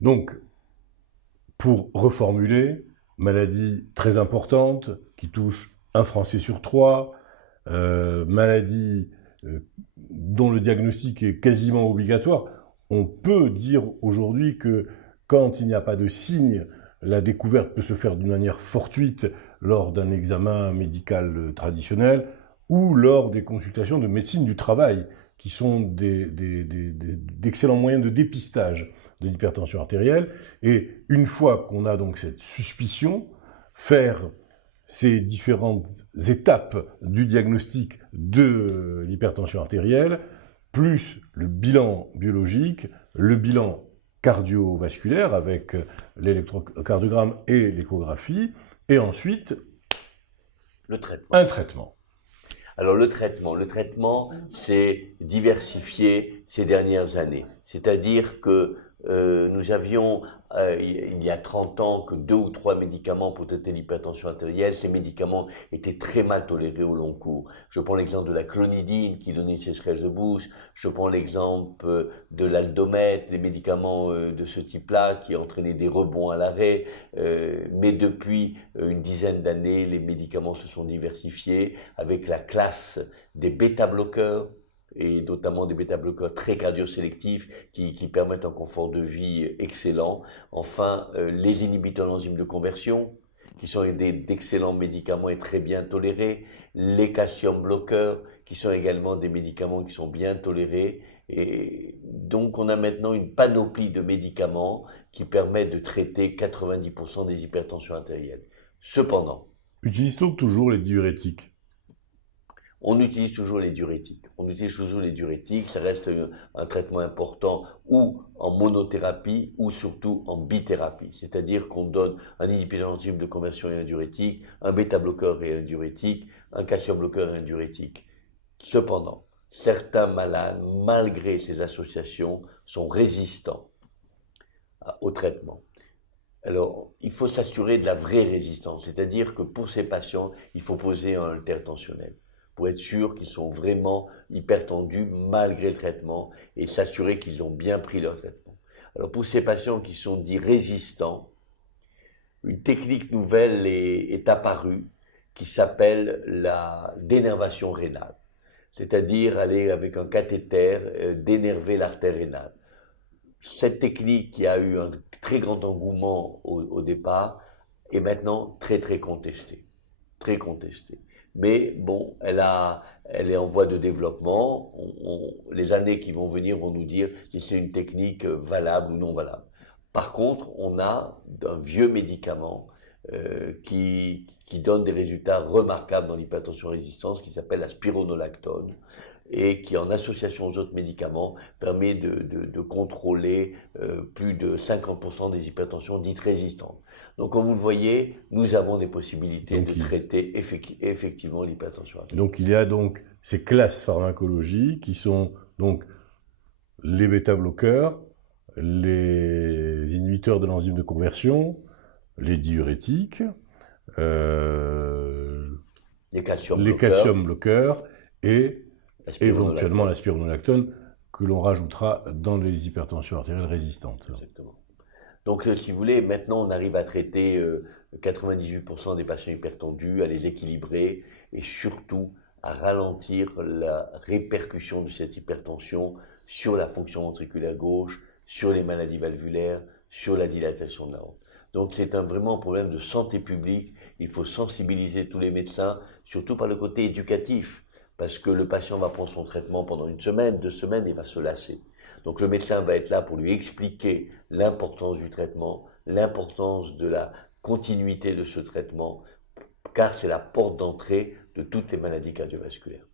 Donc, pour reformuler, maladie très importante qui touche un Français sur trois, maladie dont le diagnostic est quasiment obligatoire. On peut dire aujourd'hui que quand il n'y a pas de signe, la découverte peut se faire d'une manière fortuite lors d'un examen médical traditionnel ou lors des consultations de médecine du travail, qui sont d'excellents moyens de dépistage de l'hypertension artérielle. Et une fois qu'on a donc cette suspicion, faire ces différentes étapes du diagnostic de l'hypertension artérielle, plus le bilan biologique, le bilan cardiovasculaire avec l'électrocardiogramme et l'échographie, et ensuite Le traitement. un traitement. Alors le traitement s'est diversifié ces dernières années. C'est-à-dire que nous avions, il y a 30 ans, que 2 ou 3 médicaments pour traiter l'hypertension artérielle. Ces médicaments étaient très mal tolérés au long cours. Je prends l'exemple de la clonidine qui donnait une sécheresse de bouche. Je prends l'exemple de l'aldomètre, les médicaments de ce type-là qui entraînaient des rebonds à l'arrêt. Mais depuis une dizaine d'années, les médicaments se sont diversifiés avec la classe des bêta-bloqueurs, et notamment des bêta-bloqueurs très cardiosélectifs qui permettent un confort de vie excellent. Enfin, les inhibiteurs d'enzymes de conversion, qui sont d'excellents médicaments et très bien tolérés. Les calcium bloqueurs, qui sont également des médicaments qui sont bien tolérés. Et donc, on a maintenant une panoplie de médicaments qui permettent de traiter 90% des hypertensions artérielles. Cependant, Utilise-t-on toujours les diurétiques? on utilise toujours les diurétiques. Ça reste un traitement important ou en monothérapie ou surtout en bithérapie. C'est-à-dire qu'on donne un inhibiteur d'enzyme de conversion et un diurétique, un bêta-bloqueur et un diurétique, un calcium-bloqueur et un diurétique. Cependant, certains malades, malgré ces associations, sont résistants au traitement. Alors, il faut s'assurer de la vraie résistance, c'est-à-dire que pour ces patients, il faut poser un hypertensionnel pour être sûr qu'ils sont vraiment hypertendus malgré le traitement et s'assurer qu'ils ont bien pris leur traitement. Alors, pour ces patients qui sont dits résistants, une technique nouvelle est apparue qui s'appelle la dénervation rénale, c'est-à-dire aller avec un cathéter dénerver l'artère rénale. Cette technique qui a eu un très grand engouement au départ est maintenant très très contestée. Très contestée. Mais bon, elle est en voie de développement. Les années qui vont venir vont nous dire si c'est une technique valable ou non valable. Par contre, on a un vieux médicament qui donne des résultats remarquables dans l'hypertension résistance qui s'appelle la spironolactone et qui, en association aux autres médicaments, permet de contrôler plus de 50% des hypertensions dites résistantes. Donc, comme vous le voyez, nous avons des possibilités de traiter effectivement l'hypertension artérielle. Donc, il y a donc ces classes pharmacologiques qui sont donc les bêta-bloqueurs, les inhibiteurs de l'enzyme de conversion, les diurétiques, les calcium bloqueurs et éventuellement la spironolactone que l'on rajoutera dans les hypertensions artérielles résistantes. Exactement. Donc, si vous voulez, maintenant on arrive à traiter 98% des patients hypertendus, à les équilibrer et surtout à ralentir la répercussion de cette hypertension sur la fonction ventriculaire gauche, sur les maladies valvulaires, sur la dilatation de la aorte. Donc c'est vraiment un problème de santé publique. Il faut sensibiliser tous les médecins, surtout par le côté éducatif, parce que le patient va prendre son traitement pendant 1 semaine, 2 semaines et va se lasser. Donc le médecin va être là pour lui expliquer l'importance du traitement, l'importance de la continuité de ce traitement, car c'est la porte d'entrée de toutes les maladies cardiovasculaires.